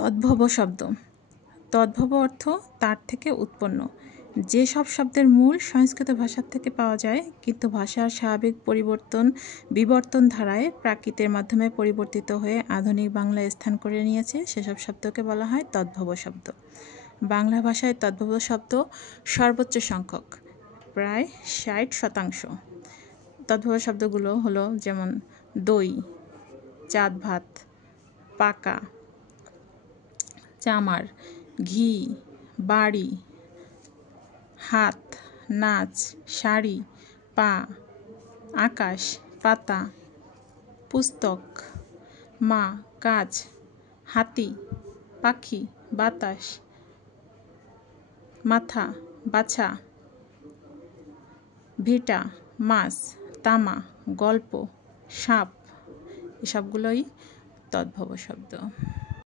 তদ্ভব শব্দ। তদ্ভব অর্থ তার থেকে উৎপন্ন। যে সব শব্দের মূল সংস্কৃত ভাষার থেকে পাওয়া যায় কিন্তু ভাষার স্বাভাবিক বিবর্তন ধারায় প্রাকৃতের মাধ্যমে পরিবর্তিত হয়ে আধুনিক বাংলায় স্থান করে নিয়েছে, সেসব শব্দকে বলা হয় তদ্ভব শব্দ। বাংলা ভাষায় তদ্ভব শব্দ সর্বোচ্চ সংখ্যক, প্রায় 60%। তদ্ভব শব্দগুলো হলো যেমন দই, চাঁদ ভাত, পাকা, চামার, ঘি, বাড়ি, হাত, নাচ, শাড়ি, পা, আকাশ, পাতা, পুস্তক, মা, কাজ, হাতি, পাখি, বাতাস, মাথা, বাছা, ভিটা, মাছ, তামা, গল্প, সাপ, এসবগুলোই তদ্ভব শব্দ।